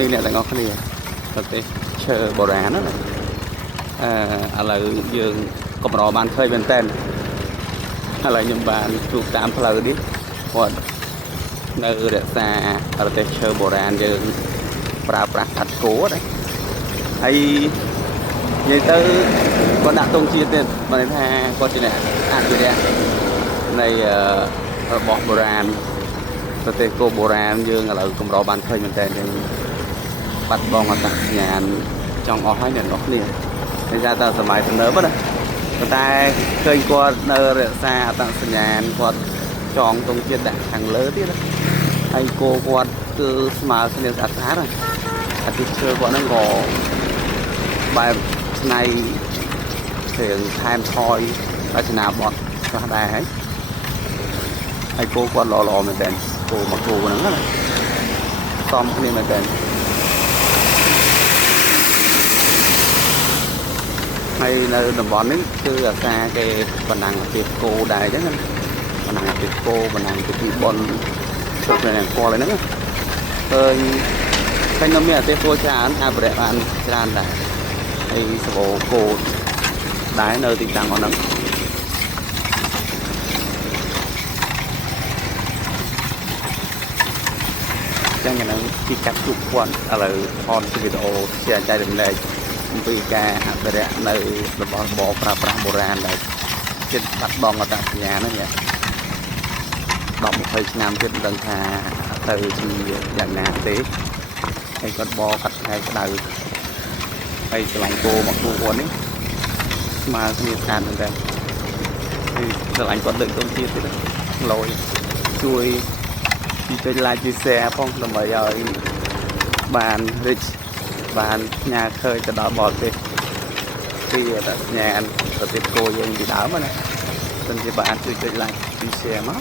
នេះអ្នកទាំងអស់គ្នាប្រទេសឈើបុរាណណាឥឡូវយើងកម្របានឃើញមែនតើឥឡូវខ្ញុំបានជួបតាមផ្លូវនេះគាត់នៅរក្សាប្រទេសឈើបុរាណយើងប្រើប្រាស់កាត់គោណាហើយនិយាយទៅគាត់ដាក់ទង់ជាតិទៀតបានថាគាត់ជាអ្នកអភិរក្សនៃរបស់បុរាណប្រទេសគោបុរាណយើងឥឡូវកម្របានឃើញមែនតើយើងបាត់បង់អត្តសញ្ញាណចង់អស់ហើយអ្នកនរគ្នាដោយសារតែសម័យទំនើបណាប៉ុន្តែឃើញគាត់នៅរក្សាអត្តសញ្ញាណគាត់ចងទង់ជាតិដាក់ខាងលើទៀតហើយគោគាត់គឺស្មើគ្នាស្អាតស្អាតណាអាទិឈើគាត់ហ្នឹងក៏បែបស្នៃរឿងថែមថយរចនាបថខ្លះដែរហើយគោគាត់ល្អមែនតើគោមកគោហ្នឹងណាសមគ្នាមែនតើហើយនៅតំបន់នេះគឺអាការគេបណ្ដាំងអាជីពគោដែរអញ្ចឹងណាបណ្ដាំងអាជីពគោបណ្ដាំងពិធីបុណ្យគ្រប់គ្នាគាត់ហ្នឹងឃើញខ្ញុំមានអាជីពគោច្រើនអភិរក្សបានច្រើនដែរហើយសបោគោដែរនៅទីតាំងហ្នឹងចឹងហ្នឹងពីកាត់ជួបគាត់ឥឡូវថតវីដេអូជាចែករំលែកអំពីការអភិរក្សនៅរបស់របរប្រើប្រាស់បុរាណដែលជិតបាត់បង់អត្តសញ្ញាណហ្នឹង10-20ឆ្នាំទៀតមិនដឹងថាទៅជាយ៉ាងណាទេហើយគាត់បកាត់ថ្ងៃក្តៅហើយឆ្លាញ់គោមកគូគាត់នេះស្មើគ្នាស្អាតមែនតើគឺឆ្លាញ់គាត់លើកទង់ជាតិទៀតឡយជួយចុច like ជួយ share ផងដើម្បីឲ្យបាន reach បានផ្ញើឃើញទៅដល់បរទេសពីអត្តសញ្ញាណប្រទេសគោយើងពីដើមណាសិនជាបានជួយចុច like ជួយ share មក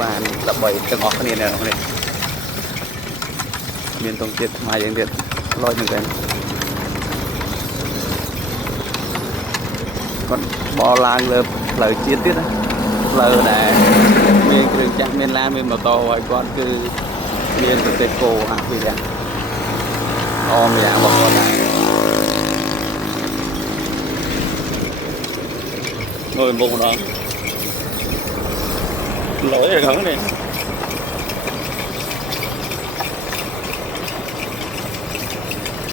បានដើម្បីទាំងអស់គ្នាអ្នកនេះមានទង់ជាតិថ្មីយ៉ាងទៀតឡយមែនតើគាត់បោះឡើងលើផ្លូវជាតិទៀតណាផ្លូវដែលមានគ្រឿងចាក់មានឡានមានម៉ូតូហើយគាត់គឺមានប្រទេសគោអភិរក្សអមយ៉ាងបងប្អូនដែរងើយមុខម្ដងលយហ្នឹងនេះ